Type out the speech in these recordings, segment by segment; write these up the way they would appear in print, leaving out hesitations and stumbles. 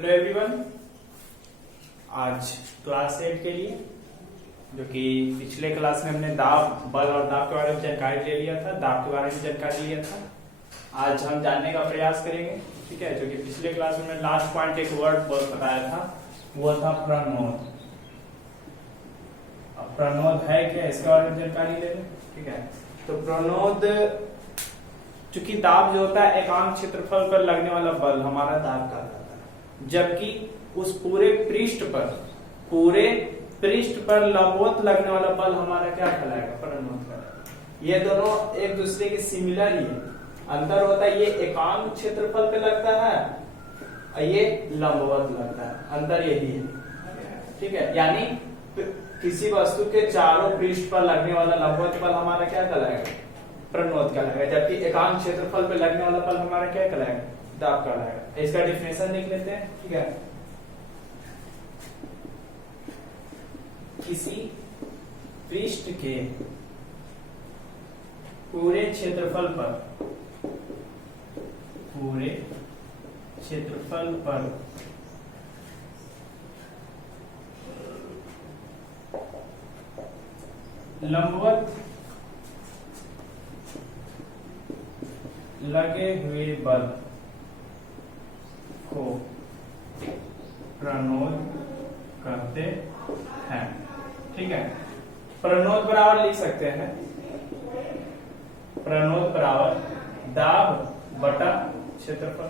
Hello everyone, आज class 8 के लिए जो कि पिछले क्लास में हमने दाब, बल और दाब के बारे में जानकारी ले लिया था, दाब के बारे में जानकारी लिया था। आज हम जानने का प्रयास करेंगे, ठीक है। जो कि पिछले क्लास में हमने लास्ट पॉइंट एक वर्ड बताया था, वो था प्रणोद। अब प्रणोद है क्या, इसके बारे में जानकारी ले लें, ठीक है। तो प्रणोद, चूंकि दाब जो होता है एकांक क्षेत्रफल पर लगने वाला बल हमारा दाब कहलाता है, जबकि उस पूरे पृष्ठ पर लंबवत लगने वाला बल हमारा क्या कहलाएगा, प्रणोद कहलाएगा। ये दोनों एक दूसरे के सिमिलर ही है, अंतर होता है ये एकांक क्षेत्रफल पे लगता है और ये लंबवत लगता है, अंतर यही है, ठीक है। यानी किसी वस्तु के चारों पृष्ठ पर लगने वाला लंबवत बल हमारा क्या कहलाएगा, प्रणोद कहलाएगा, जबकि एकांक क्षेत्रफल पे लगने वाला बल हमारा क्या कहलाएगा, दाब कहलाएगा। इसका डिफिनेशन देख लेते हैं, ठीक है। किसी पृष्ठ के पूरे क्षेत्रफल पर लंबवत लगे हुए बल को प्रणोद कहते हैं, ठीक है। प्रणोद बराबर लिख सकते हैं, प्रणोद बराबर दाब बटा क्षेत्रफल।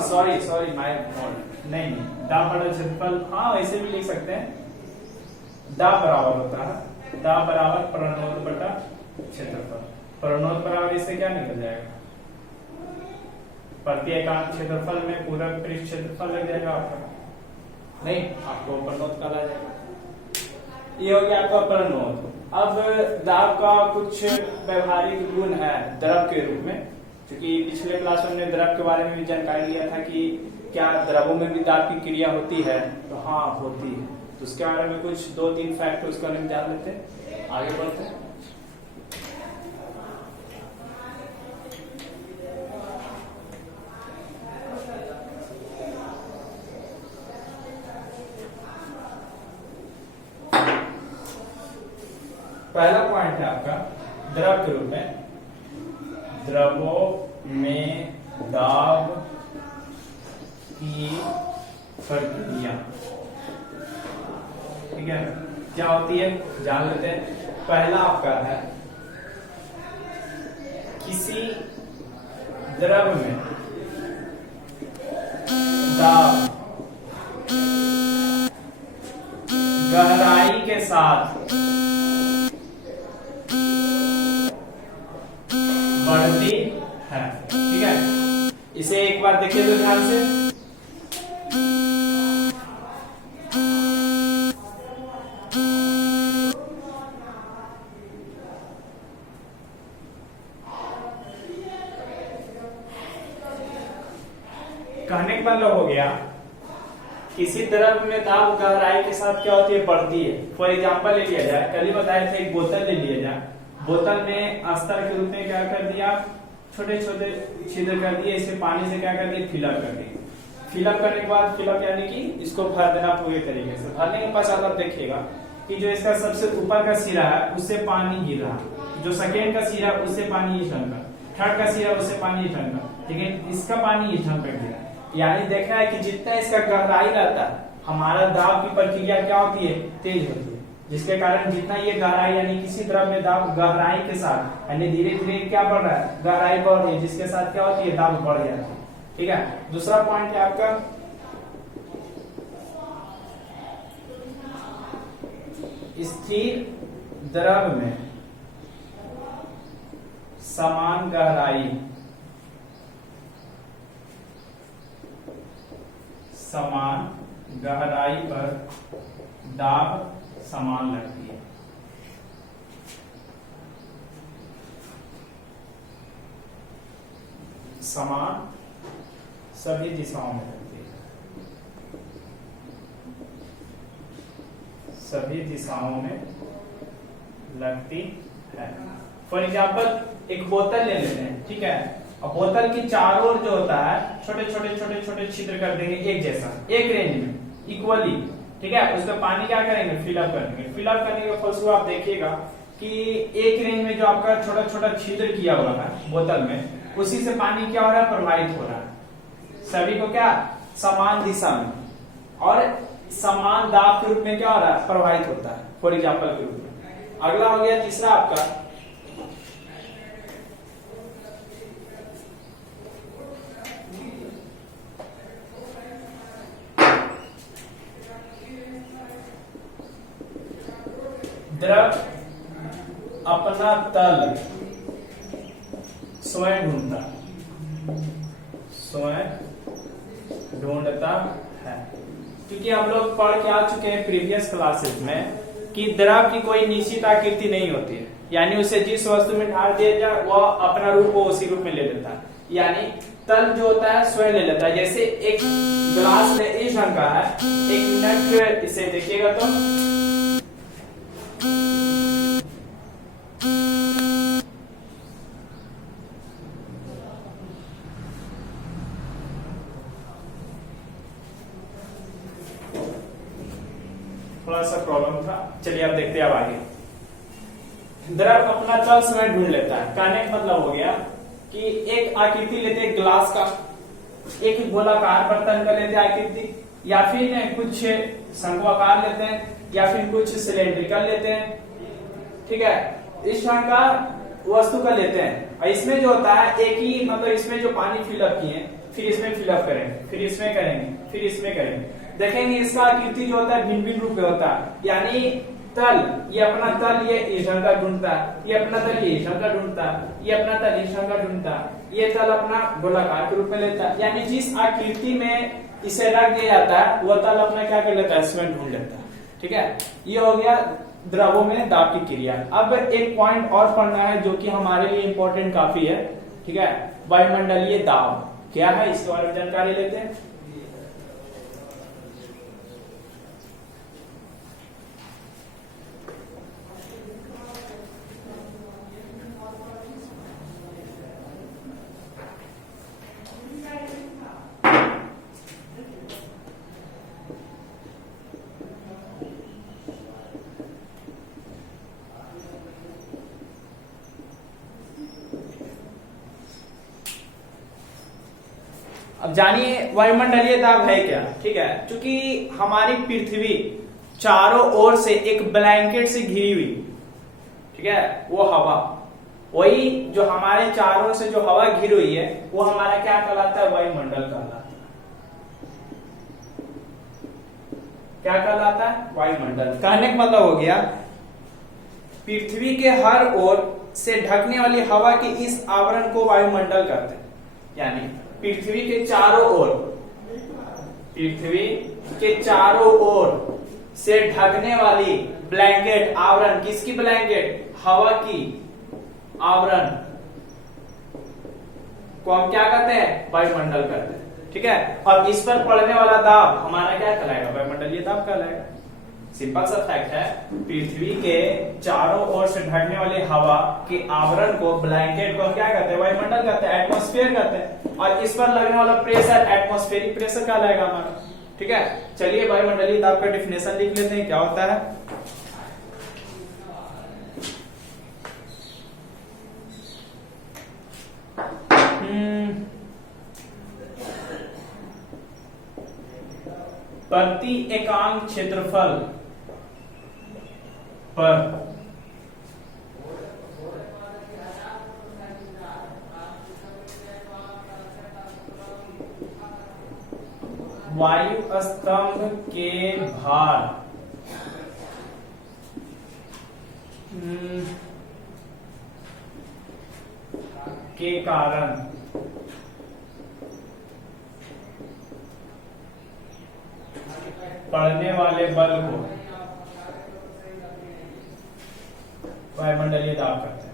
सॉरी माय फॉल्ट, नहीं दाब बटा क्षेत्रफल, हाँ वैसे भी लिख सकते हैं। दाब बराबर होता है दाब बराबर प्रणोद बटा क्षेत्रफल। प्रणोद बराबर इससे क्या निकल जाएगा, प्रति एकांक क्षेत्रफल में पूरा पृष्ठ क्षेत्रफल लग जाएगा आपका, नहीं आपको प्रणोद कहा जाएगा। ये हो गया आपका प्रणोद। अब दाब का कुछ व्यवहारिक गुण है द्रव के रूप में, क्योंकि पिछले क्लास में हमने द्रव के बारे में भी जानकारी लिया था कि क्या द्रवों में भी दाब की क्रिया होती है, तो हाँ होती है। तो उसके बारे में कुछ 2-3 फैक्ट उसके बारे में जान लेते हैं, आगे बढ़ते हैं। पहला पॉइंट है आपका द्रव के रूप में, द्रवों में दाब की प्रक्रिया, ठीक है, क्या होती है जान लेते हैं। पहला आपका है किसी द्रव में दाब गहराई के साथ बढ़ती है, ठीक है। इसे एक बार देखिए तो ध्यान से, कहने का मतलब हो गया किसी द्रव में दाब गहराई के साथ क्या होती है, बढ़ती है। फॉर एग्जांपल ले लिया जाए, कल ही बताया था, एक बोतल ले लिया जाए, बोतल में अस्तर के रूप में क्या कर दिया, छोटे छोटे छिद्र कर दिए, इसे पानी से क्या कर दिया, फिलअप कर दिए। फिलअप करने के बाद फिलअप यानी कि इसको भर देना पूरे तरीके से। भरने के पश्चात आप देखिएगा कि जो इसका सबसे ऊपर का सिरा है उससे पानी गिर रहा, जो सेकेंड का सिरा उससे पानी इस ढंग का, थर्ड का सिरा उससे पानी इस ढंग का, लेकिन इसका पानी इस ढंग का गिरा। यानी देखना है कि जितना इसका गहराई रहता है, हमारा दाब की प्रक्रिया क्या होती है, तेज होती है, जिसके कारण जितना ये गहराई, यानी किसी द्रव में दाब गहराई के साथ, यानी धीरे धीरे क्या बढ़ रहा है, गहराई बढ़ रही है, जिसके साथ क्या होती है, दाब बढ़ जाती है, ठीक है। दूसरा पॉइंट है आपका स्थिर द्रव में समान गहराई पर दाब समान लगती है। समान सभी दिशाओं में लगती है, सभी दिशाओं में लगती है। फॉर एग्जाम्पल एक बोतल ले लेते हैं, ठीक है, अब बोतल की चारों ओर जो होता है छोटे छोटे छोटे छोटे छिद्र कर देंगे एक जैसा, एक रेंज में इक्वली, ठीक है। उसमें पानी क्या करेंगे, फिलअप करेंगे। फिलअप करने के फलस्वरूप आप देखिएगा कि एक रेंज में जो आपका छोटा छोटा छिद्र किया हुआ है बोतल में, उसी से पानी क्या हो रहा है, प्रवाहित हो रहा है सभी को क्या, समान दिशा में और समान दाब के रूप में क्या हो रहा है, प्रवाहित होता है, फॉर एग्जाम्पल के रूप में। अगला हो गया तीसरा आपका द्रव अपना तल स्वयं ढूंढता है। क्योंकि हम लोग पढ़ के आ चुके हैं प्रीवियस क्लासेस में कि द्रव की कोई निश्चित आकृति नहीं होती है, यानी उसे जिस वस्तु में ढाल दिया जाए वह अपना रूप वो उसी रूप में ले लेता है, यानी तल जो होता है स्वयं ले लेता है। जैसे एक ग्लास में इस ढंग का है, एक मिनट इसे देखिएगा तो थोड़ा सा प्रॉब्लम था, चलिए अब देखते हैं अब आगे। द्रव अपना तल स्वयं ढूंढ लेता है, कहने का मतलब हो गया कि एक आकृति लेते हैं ग्लास का, एक गोलाकार बर्तन का लेते हैं आकृति, या फिर कुछ शंक्वाकार लेते हैं, या फिर कुछ सिलेंड्रिकल लेते हैं, ठीक है, इस ढंग का वस्तु का लेते हैं। और इसमें जो होता है एक ही, मतलब इसमें जो पानी फिलअप किए फिर इसमें फिलअप करेंगे, फिर इसमें करेंगे, फिर इसमें करेंगे, देखेंगे इसका आकृति जो होता है भिन्न भिन्न रूप में होता है। यानी तल, ये अपना तल ये इस ढंग का ढूंढता है, ये अपना तल ये इस ढंग का ढूंढता है, ये अपना तल इस ढंग का ढूंढता है, ये तल अपना गोलाकार के रूप में लेता है। यानी जिस आकृति में इसे रख दिया जाता है वह तल अपना क्या कर लेता है, स्वयं ढूंढ लेता है, ठीक है। ये हो गया द्रवों में दाब की क्रिया। अब एक पॉइंट और पढ़ना है जो कि हमारे लिए इंपॉर्टेंट काफी है, ठीक है, वायुमंडलीय दाब क्या है, इसके बारे में जानकारी लेते हैं। अब जानिए वायुमंडलीय दाब है क्या, ठीक है। क्योंकि हमारी पृथ्वी चारों ओर से एक ब्लैंकेट से घिरी हुई, ठीक है, वो हवा, वही जो हमारे चारों से जो हवा घिरी हुई है वो हमारा क्या कहलाता है, वायुमंडल कहलाता है। क्या कहलाता है, वायुमंडल। कहने का मतलब हो गया पृथ्वी के हर ओर से ढकने वाली हवा के इस आवरण को वायुमंडल कहते हैं। यानी पृथ्वी के चारों ओर, पृथ्वी के चारों ओर से ढकने वाली ब्लैंकेट, आवरण, किसकी ब्लैंकेट, हवा की आवरण को हम क्या कहते हैं, वायुमंडल कहते हैं, ठीक है। और इस पर पड़ने वाला दाब हमारा क्या कहलाएगा, वायुमंडलीय दाब कहलाएगा। सिंपल सा फैक्ट है, पृथ्वी के चारों ओर से ढकने वाली हवा के आवरण को, ब्लैंकेट को हम क्या कहते हैं, वायुमंडल कहते हैं, एटमॉस्फेयर कहते हैं। और इस पर लगने वाला प्रेशर एटमॉस्फेरिक प्रेशर कहलाएगा हमारा, ठीक है। चलिए वायुमंडलीय दाब का डेफिनेशन लिख लेते हैं, क्या होता है। प्रति एकांक क्षेत्रफल पर वायु स्तंभ के भार के कारण पड़ने वाले बल को वायुमंडलीय दाब कहते हैं।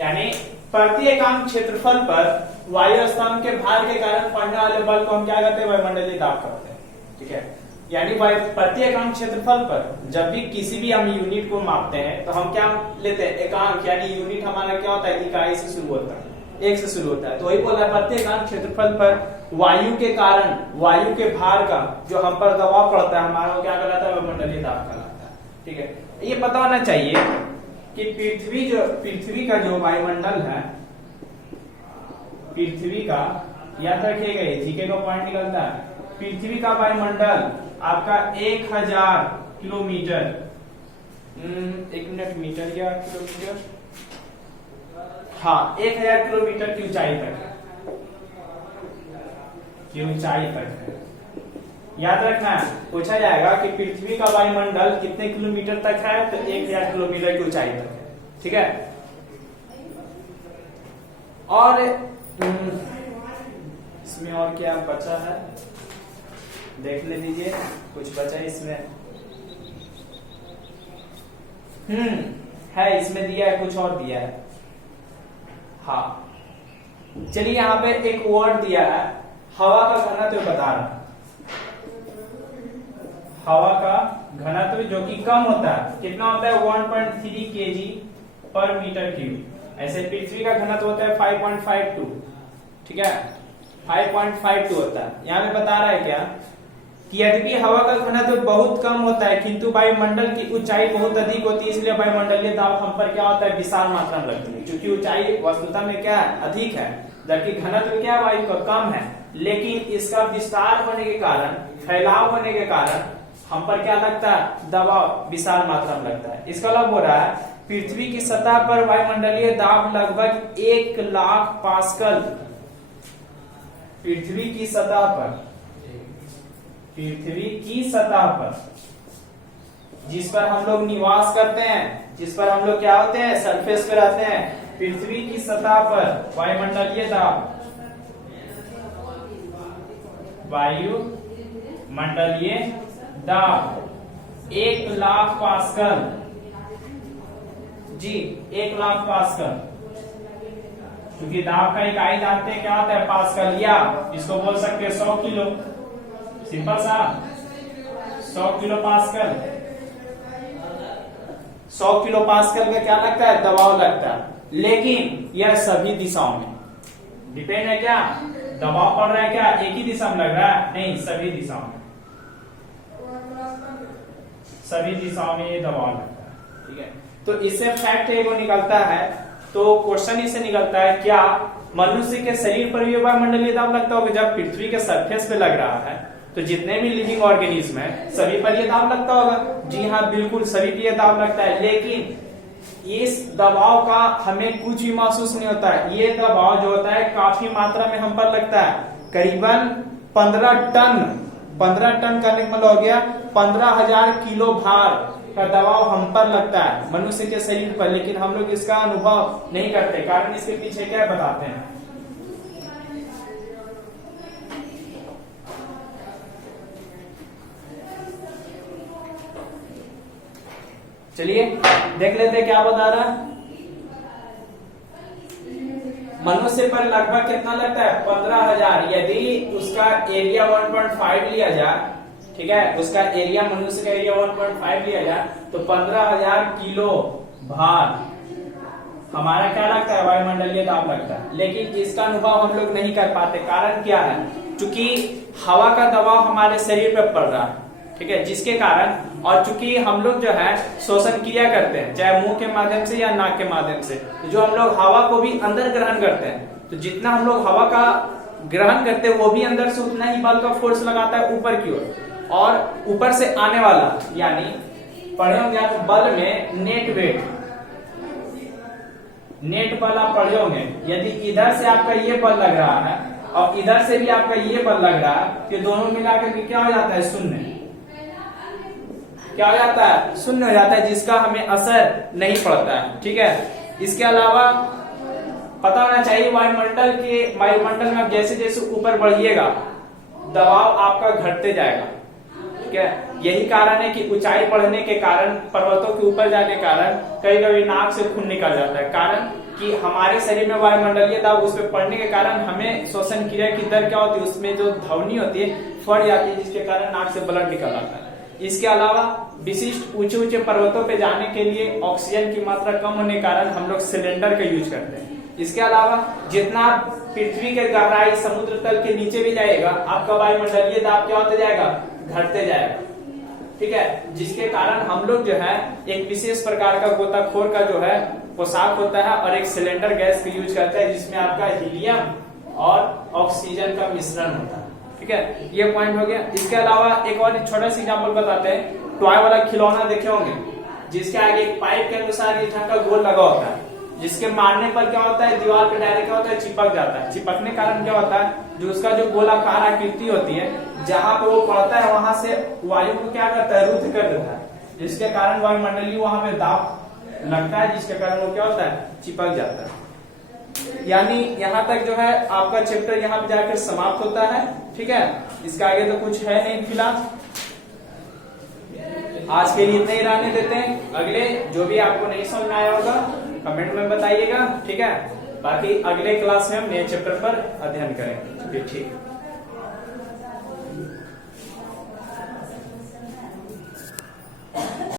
यानी प्रति एकांक क्षेत्रफल पर वायु स्तंभ के भार के कारण पड़ने वाले बल को हम क्या कहते हैं, वायुमंडलीय दाब कहते हैं, ठीक है। यानी प्रति एकांक क्षेत्रफल पर जब भी किसी भी हम यूनिट को मापते हैं तो हम क्या लेते हैं, एकांक, यानी यूनिट हमारा क्या होता है, इकाई से शुरू होता है, एक से शुरू होता है। तो वही बोल रहा है प्रति एकांक क्षेत्रफल पर वायु के कारण, वायु के भार का जो हम पर दबाव पड़ता है हमारा, वो क्या कहलाता है, वायुमंडलीय दाब कहलाता है। ठीक है, ये पता होना चाहिए कि पृथ्वी का जो वायुमंडल है, पृथ्वी का, याद रखिएगा जीके का पॉइंट निकलता है, पृथ्वी का वायुमंडल आपका 1000 किलोमीटर, 1 मिनट, मीटर या किलोमीटर, हाँ 1000 किलोमीटर की ऊंचाई तक है, की ऊंचाई तक है। याद रखना है, पूछा जाएगा कि पृथ्वी का वायुमंडल कितने किलोमीटर तक है, तो 1000 किलोमीटर की ऊंचाई तक है। ठीक है, और इसमें और क्या बचा है देख ले लीजिए, कुछ बचा है इसमें, है इसमें दिया है, कुछ और दिया है। हाँ चलिए, यहाँ पे एक वर्ड दिया है, हवा का घनत्व बता रहा, हवा का घनत्व जो कि कम होता है, कितना होता है, 1.3 kg पर मीटर क्यूब। ऐसे पृथ्वी का घनत्व होता है 5.52, ठीक है, 5.52 होता है। यहाँ पे बता रहा है क्या कि यद्यपि हवा का घनत्व बहुत कम होता है किंतु वायुमंडल की ऊंचाई बहुत अधिक होती है, इसलिए वायुमंडलीय दाब हम पर क्या होता है, विशाल मात्रा में लगती है। क्योंकि ऊंचाई वस्तुतः में क्या है, अधिक है, जबकि घनत्व क्या है, वायु का कम है, लेकिन इसका विस्तार होने के कारण, फैलाव होने के कारण हम पर क्या लगता है, दबाव विशाल मात्रा में लगता है। इसका मतलब हो रहा है पृथ्वी की सतह पर वायुमंडलीय दाब लगभग 1 लाख पास्कल, पृथ्वी की सतह पर, पृथ्वी की सतह पर, जिस पर हम लोग निवास करते हैं, जिस पर हम लोग क्या होते हैं, सरफेस पे रहते हैं, पृथ्वी की सतह पर वायुमंडलीय दाब, वायुमंडलीय दाब 1 लाख पास्कल, जी 1 लाख पास्कल, क्योंकि दाब का इकाई जानते हैं क्या होता है, पास्कल, या इसको बोल सकते हैं 100 किलो, सिंपल सा 100 किलो पास्कल, 100 किलो पास्कल का क्या लगता है, दबाव लगता है। लेकिन यह सभी दिशाओं में डिपेंड है, क्या दबाव पड़ रहा है, क्या एक ही दिशा में लग रहा है, नहीं, सभी दिशाओं में, सभी दिशाओं में ये दबाव लगता है। ठीक है, तो इससे फैक्ट है वो निकलता है, तो क्वेश्चन इससे निकलता है क्या मनुष्य के शरीर पर भी वायुमंडलीय दाब लगता होगा। जब पृथ्वी के सरफेस पे लग रहा है तो जितने भी लिविंग ऑर्गेनिज्म है सभी पर ये दाब लगता होगा। जी हाँ, बिल्कुल सभी पर ये दाब लगता है, लेकिन इस दबाव का हमें कुछ भी महसूस नहीं होता है। ये दबाव जो होता है काफी मात्रा में हम पर लगता है, करीबन 15 टन, 15 टन करने का मतलब हो गया 15,000 किलो भार का दबाव हम पर लगता है मनुष्य के शरीर पर, लेकिन हम लोग इसका अनुभव नहीं करते। कारण इसके पीछे क्या बताते हैं, चलिए देख लेते हैं क्या बता रहा है। मनुष्य पर लगभग कितना लगता है, 15,000। यदि उसका एरिया 1.5 लिया जाए, ठीक है, उसका एरिया, मनुष्य का एरिया 1.5 लिया जाए तो 15,000 किलो भार हमारा क्या लगता है, वायुमंडलीय दाब लगता है। लेकिन इसका अनुभव हम लोग नहीं कर पाते। कारण क्या है, क्योंकि हवा का दबाव हमारे शरीर पर पड़ रहा है, ठीक है, जिसके कारण, और चूंकि हम लोग जो है श्वसन क्रिया करते हैं, चाहे मुंह के माध्यम से या नाक के माध्यम से, तो जो हम लोग हवा को भी अंदर ग्रहण करते हैं, तो जितना हम लोग हवा का ग्रहण करते हैं वो भी अंदर से उतना ही बल का फोर्स लगाता है ऊपर की ओर, और ऊपर से आने वाला, यानी पढ़े होंगे आप बल में नेट वेट, नेट बल आप पढ़े होंगे। यदि इधर से आपका ये बल लग रहा है और इधर से भी आपका ये बल लग रहा है, तो दोनों मिलाकर के क्या हो जाता है, शून्य। क्या हो जाता है, शून्य हो जाता है, जिसका हमें असर नहीं पड़ता है। ठीक है, इसके अलावा पता होना चाहिए वायुमंडल में जैसे जैसे ऊपर बढ़िएगा दबाव आपका घटते जाएगा। ठीक है, यही कारण है कि ऊंचाई बढ़ने के कारण, पर्वतों के ऊपर जाने के कारण कभी कभी नाक से खून निकल जाता है। कारण कि हमारे शरीर में वायुमंडलीय दाब उस पर पड़ने के कारण हमें श्वसन क्रिया की दर क्या होती है, उसमें जो ध्वनि होती है फट जाती है, जिसके कारण नाक से ब्लड निकल आता है। इसके अलावा विशिष्ट ऊंचे ऊंचे पर्वतों पे जाने के लिए ऑक्सीजन की मात्रा कम होने के कारण हम लोग सिलेंडर का यूज करते हैं। इसके अलावा जितना पृथ्वी के गहराई समुद्र तल के नीचे भी जाएगा, आपका वायुमंडलीय दाब क्या होता जाएगा, घटते जाएगा। ठीक है, जिसके कारण हम लोग जो है एक विशेष प्रकार का गोताखोर का जो है पोशाक होता है और एक सिलेंडर गैस का यूज करता है, जिसमें आपका हीलियम और ऑक्सीजन का मिश्रण होता है। ठीक है, ये पॉइंट हो गया। इसके अलावा एक और छोटा सा एग्जाम्पल बताते हैं। टॉय वाला खिलौना देखे होंगे, जिसके आगे एक पाइप के अनुसार ये ढंग का गोल लगा होता है, जिसके मारने पर क्या होता है, दीवार पे डायरेक्ट क्या होता है, चिपक जाता है। चिपकने के कारण क्या होता है, जो उसका जो गोलाकार आकृति होती है, जहां पे वो पड़ता है वहां से वायु को क्या करता है, रुद्ध कर देता है, जिसके कारण वायुमंडलीय वहां पे दाब लगता है, जिसके कारण वो क्या होता है, चिपक जाता है। यानी यहाँ तक जो है आपका चैप्टर यहाँ पे जाकर समाप्त होता है। ठीक है, इसका आगे तो कुछ है नहीं फिलहाल। आज के लिए इतना ही रहने देते हैं। अगले जो भी आपको नहीं समझ में आया होगा कमेंट में बताइएगा। ठीक है, बाकी अगले क्लास में हम नए चैप्टर पर अध्ययन करेंगे। ठीक।